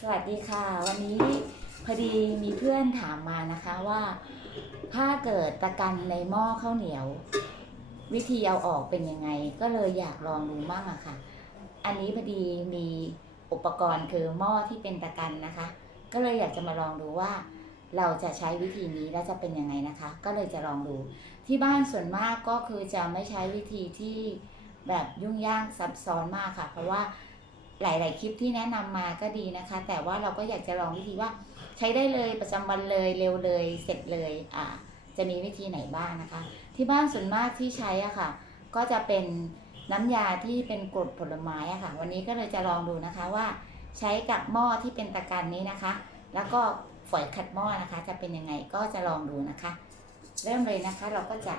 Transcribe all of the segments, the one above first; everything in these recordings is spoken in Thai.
สวัสดีค่ะ วันนี้พอดีมีเพื่อนถามมานะคะว่า ถ้าเกิดตะกันในหม้อข้าวเหนียว วิธีเอาออกเป็นยังไง ก็เลยอยากลองดูมั่งอะค่ะ อันนี้พอดีมีอุปกรณ์คือหม้อที่เป็นตะกันนะคะ ก็เลยอยากจะมาลองดูว่า เราจะใช้วิธีนี้แล้วจะเป็นยังไงนะคะ ก็เลยจะลองดู ที่บ้านส่วนมากก็คือจะไม่ใช้วิธีที่แบบยุ่งยากซับซ้อนมากค่ะ เพราะว่า หลาย ๆ คลิปที่แนะนำมาก็ดีนะคะ แต่ว่าเราก็อยากจะลองวิธีว่าใช้ได้เลยประจำวันเลยเร็วเลยเสร็จเลยอ่าจะมีวิธีไหนบ้างนะคะ ที่บ้านส่วนมากที่ใช้อะค่ะ ก็จะเป็นน้ำยาที่เป็นกรดผลไม้อะค่ะ วันนี้ก็เลยจะลองดูนะคะว่าใช้กับหม้อที่เป็นตะกันนี้นะคะ แล้วก็ฝอยขัดหม้อนะคะ จะเป็นยังไงก็จะลองดูนะคะ เริ่มเลยนะคะเราก็จะ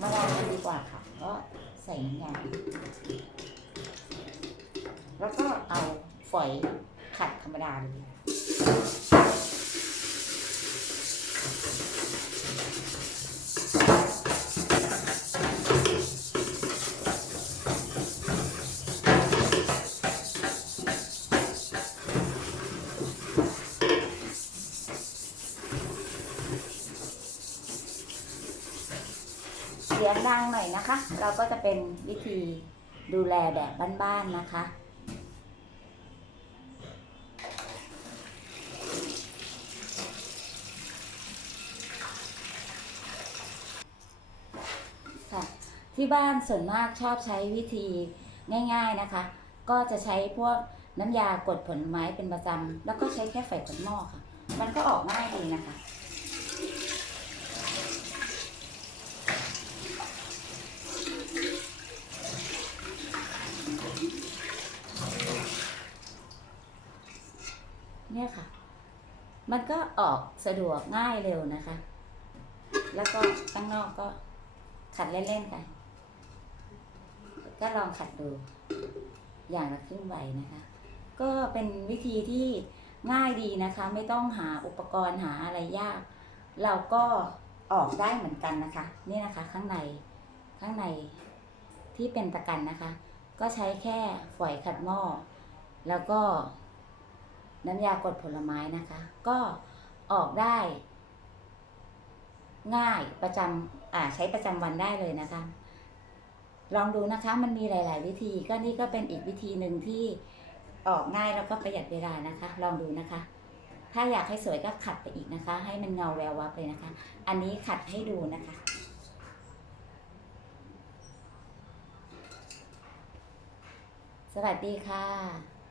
มาลองกันดีกว่าค่ะ ก็ใส่น้ำยา แล้วก็เอาฝอยขัดธรรมดาเลยเสียงดังหน่อยนะคะ เราก็จะเป็นวิธีดูแลแบบบ้านๆนะคะค่ะ ที่บ้านส่วนมากชอบใช้วิธีง่าย ๆนะคะ ก็จะใช้พวกน้ำยากดผลไม้เป็นประจำแล้วก็ใช้แค่ไฟกดหม้อค่ะ มันก็ออกง่ายดีนะคะเนี่ยค่ะ มันก็ออกสะดวกง่ายเร็วนะคะ แล้วก็ข้างนอกก็ขัดเล่นๆกัน ก็ลองขัดดู อย่างละครึ่งใบนะคะ ก็เป็นวิธีที่ง่ายดีนะคะ ไม่ต้องหาอุปกรณ์หาอะไรยาก เราก็ออกได้เหมือนกันนะคะ นี่นะคะข้างในข้างในที่เป็นตะกันนะคะ ก็ใช้แค่ฝอยขัดหม้อ แล้วก็น้ำยากดผลไม้นะคะ ก็ออกได้ ง่ายประจำอ่าใช้ประจำวันได้เลยนะคะ ลองดูนะคะมันมีหลาย ๆ วิธีก็นี่ก็เป็นอีกวิธีหนึ่งที่ออกง่ายแล้วก็ประหยัดเวลานะคะ ลองดูนะคะ ถ้าอยากให้สวยก็ขัดไปอีกนะคะ ให้มันเงาแวววับเลยนะคะ อันนี้ขัดให้ดูนะคะสวัสดีค่ะ